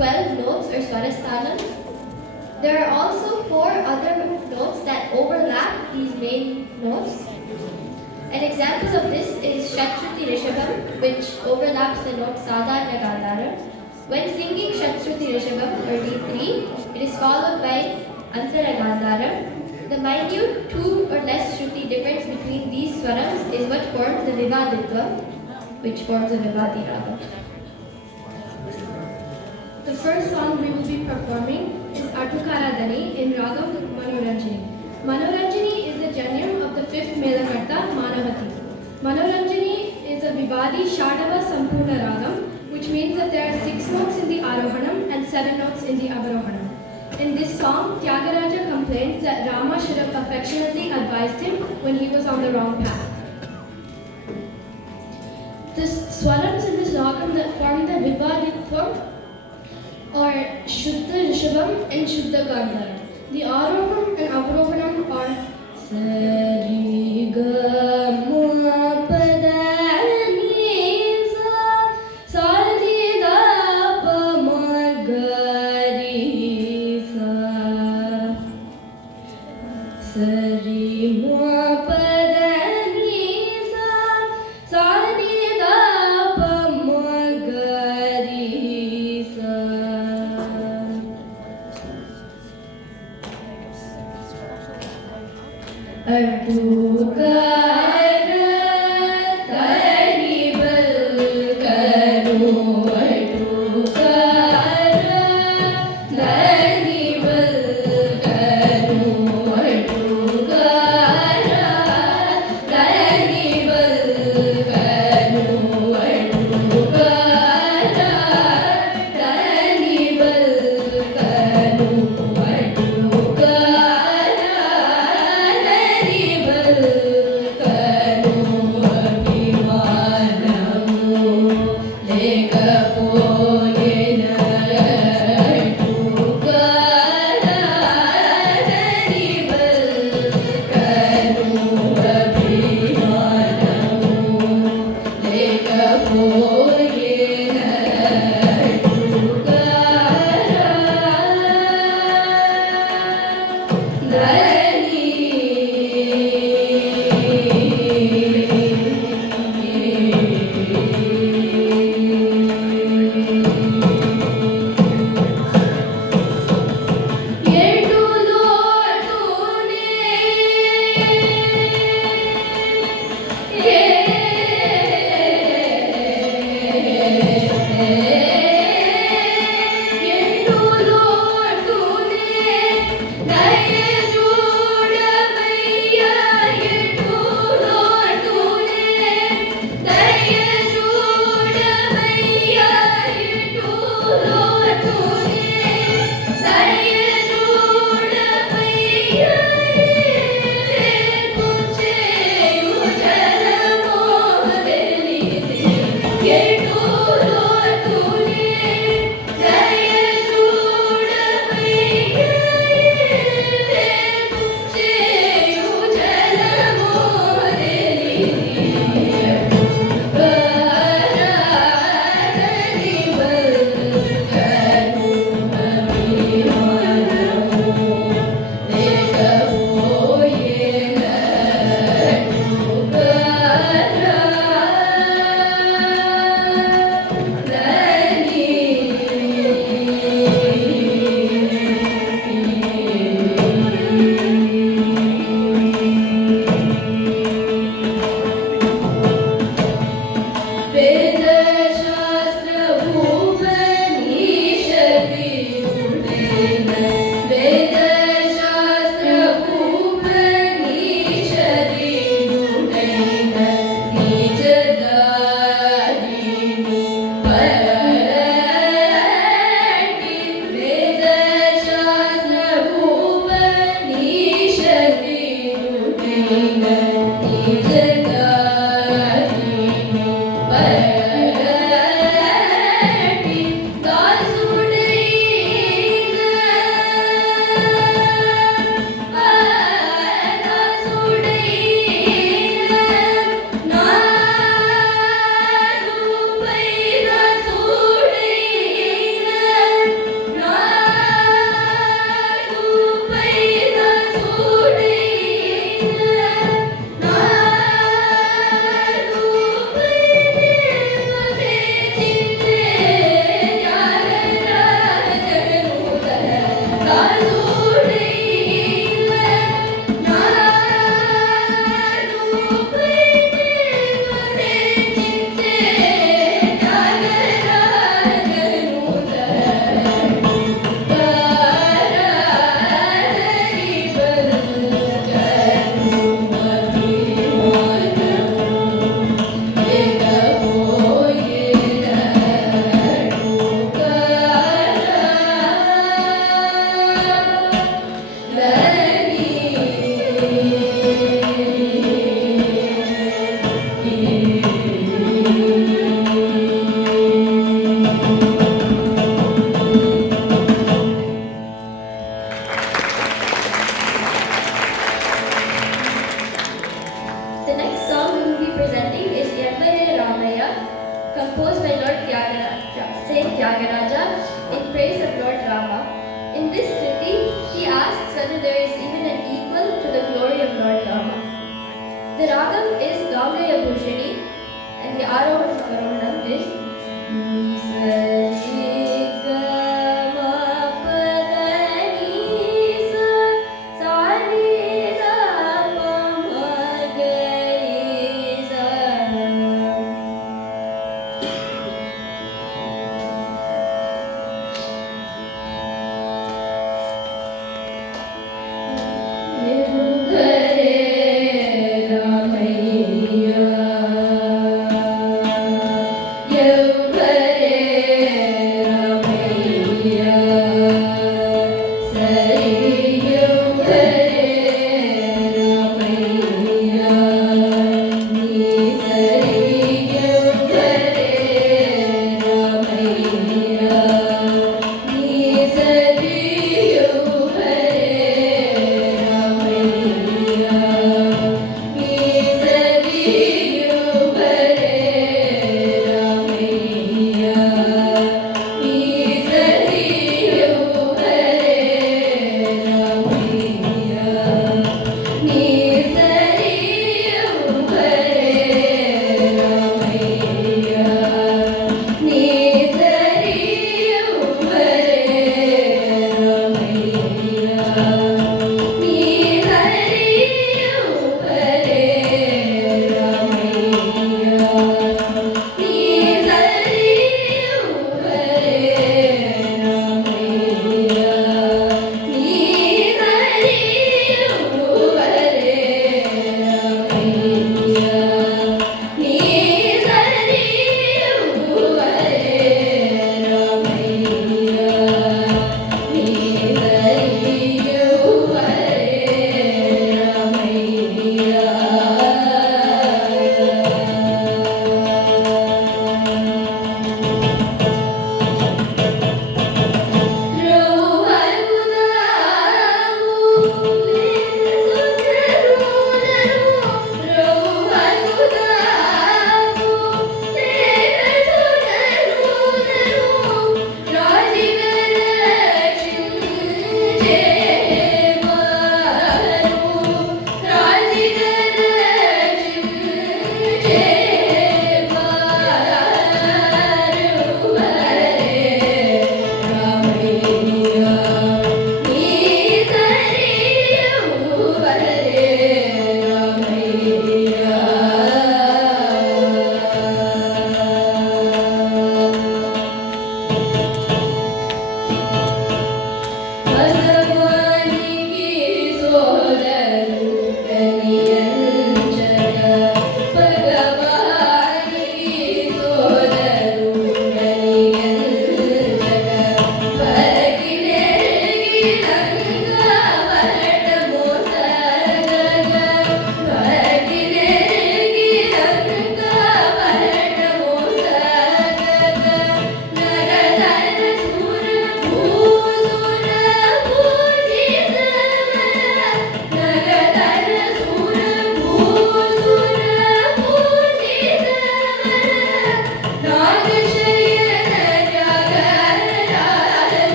12 notes or swarasthanams. There are also 4 other notes that overlap these main notes. An example of this is Shatshruti Rishabham, which overlaps the note Sadharana Gandhara. When singing Shatshruti Rishabham or D3, it is followed by Antara Gandhara. The minute 2 or less Shruti difference between these swarams is what forms the Vivaditva, which forms a Vivadi Raga. The first song we will be performing is Atukaradani in Ragam Manoranjani. Manoranjani is the janyam of the 5th Melakarta, Manavati. Manoranjani is a Vivadi Shadava Sampurna Ragam, which means that there are 6 notes in the Arohanam and 7 notes in the Avarohanam. In this song, Tyagaraja complains that Rama should have affectionately advised him when he was on the wrong path. The swarams in this ragam that form the Vivaditvam are Shuddha Rishabham and Shuddha Gandhara. The Arohanam and Avarohanam are Sari Ga Ma Pada Ni Sa Sari Da Pa Ma Ga Ri Sa Sari Ma Pada Ni Sa Sari Da Pa Ma Ga Ri Sa. Saint Tyagaraja in praise of Lord Rama. In this kriti, he asks whether there is even an equal to the glory of Lord Rama. The ragam is Gangaya Bhushani and the Arohanam is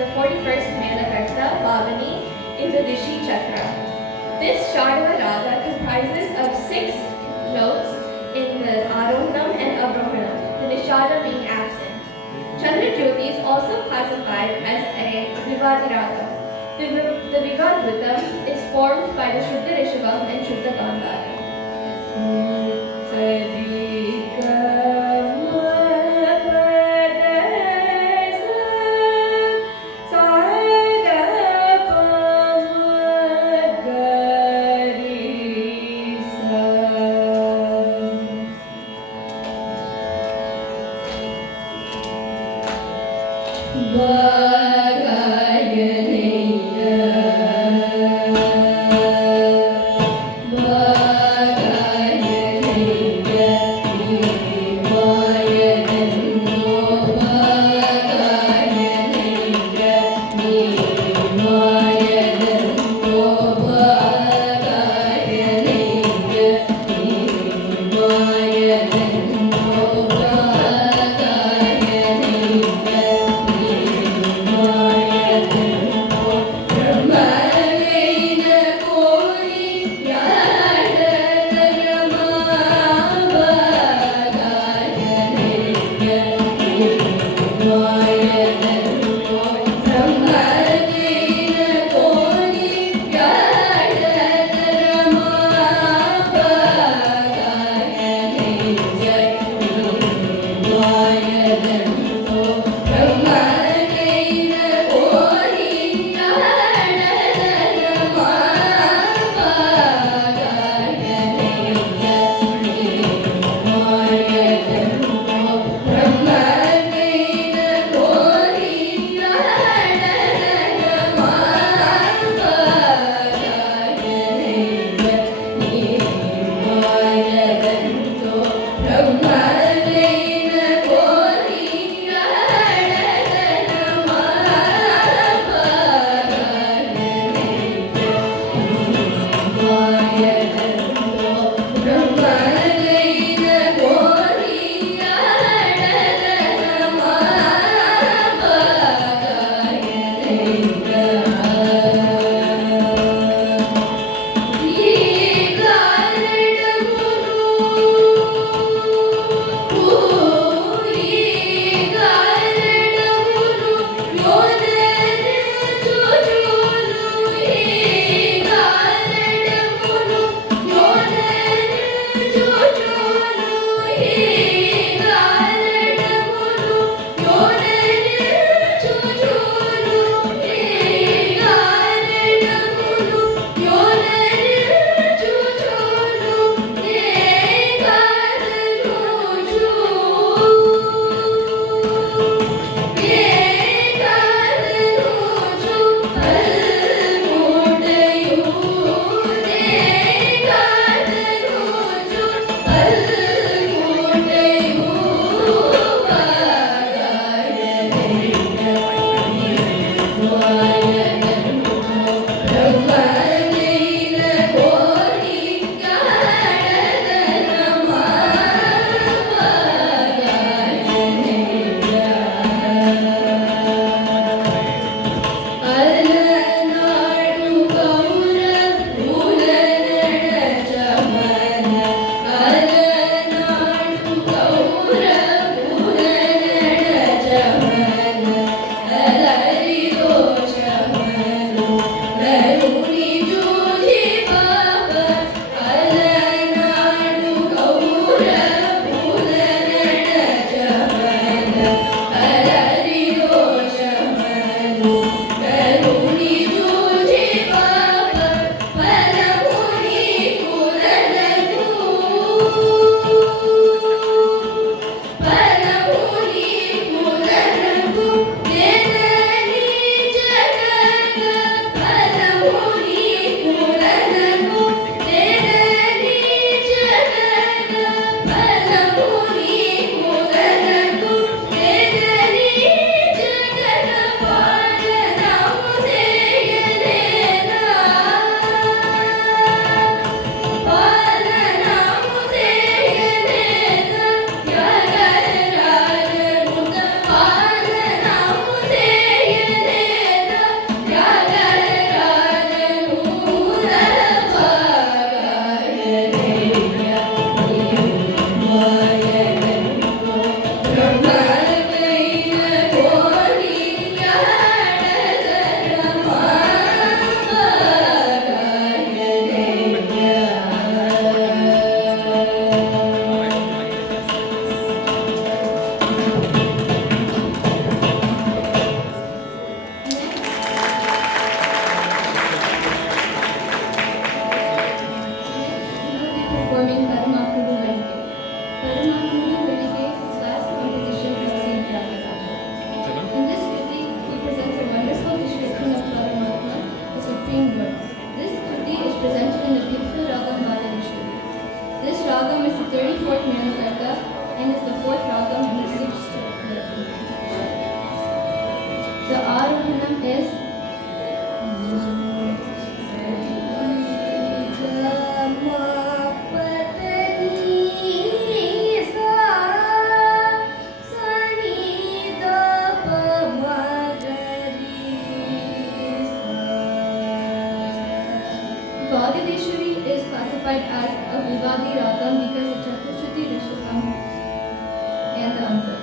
the 41st Melakarta Bhavani in the Rishi Chakra. This Sharva Raga comprises of 6 notes in the Arohanam and Avrohanam, the Nishada being absent. Chandra Jyoti is also classified as a Vivadi Raga. The Vivadrutam is formed by the Shuddha Rishabam and Shuddha Gandhara. Sa Performing Paramakuru Velike. Paramakuru Velike is last composition of Saint Tyagaraja. In this kriti, he presents a wonderful description of Paramatma, the Supreme Word. This kriti is presented in the beautiful Ragam Balavishnu. This Ragam is the 34th Melakarta and is the 4th Ragam in the 6th Melakarta. The Arohanam is Vadideshwari is classified as a Vivadi Ragam because of Chaturshruti Rishabam and the Antara.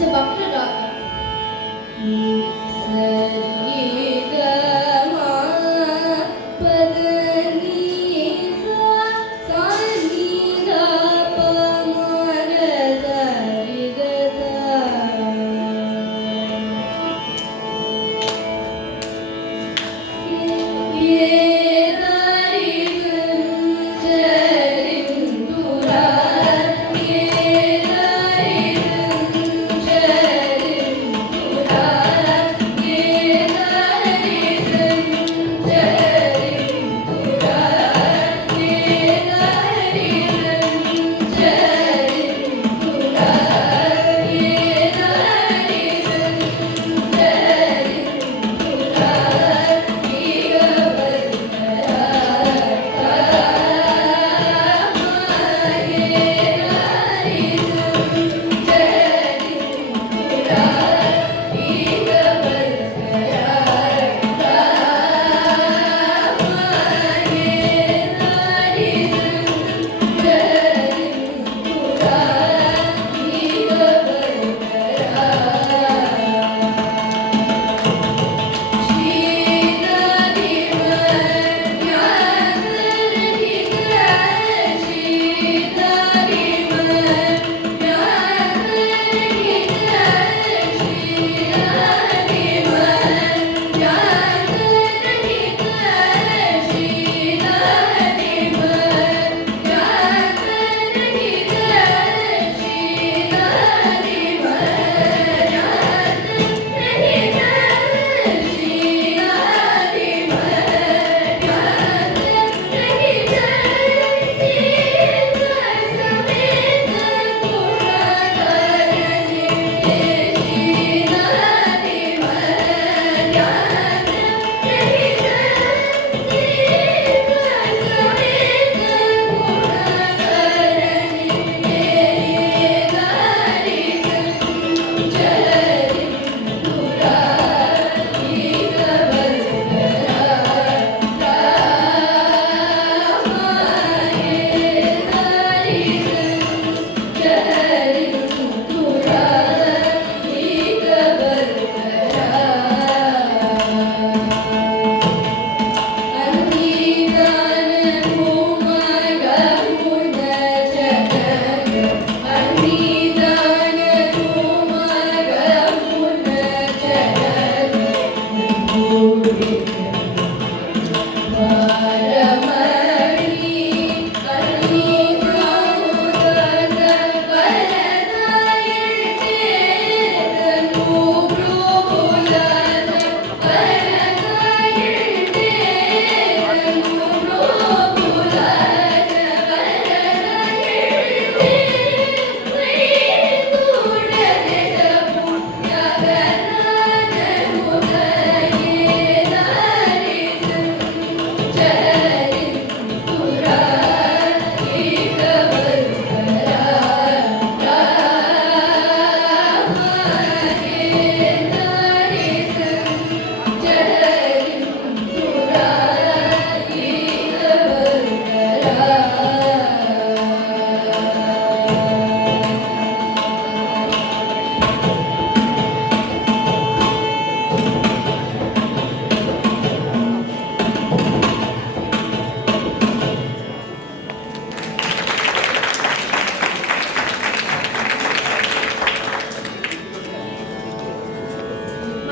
It's a Bakra Raga.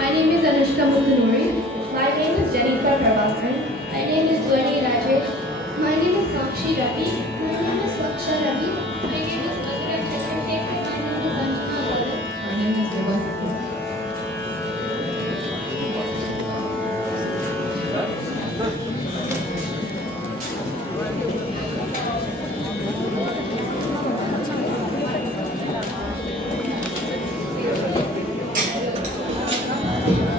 My name is Anushka Muthanuri. My name is Jennifer Prabhakaran. My name is Dhwani Rajesh. My name is Sakshi Ravi. My name is Laksha Ravi. My name is Madhura Chakrasekar. My name is Anjana Bhagat. My name is Devasati. Thank you.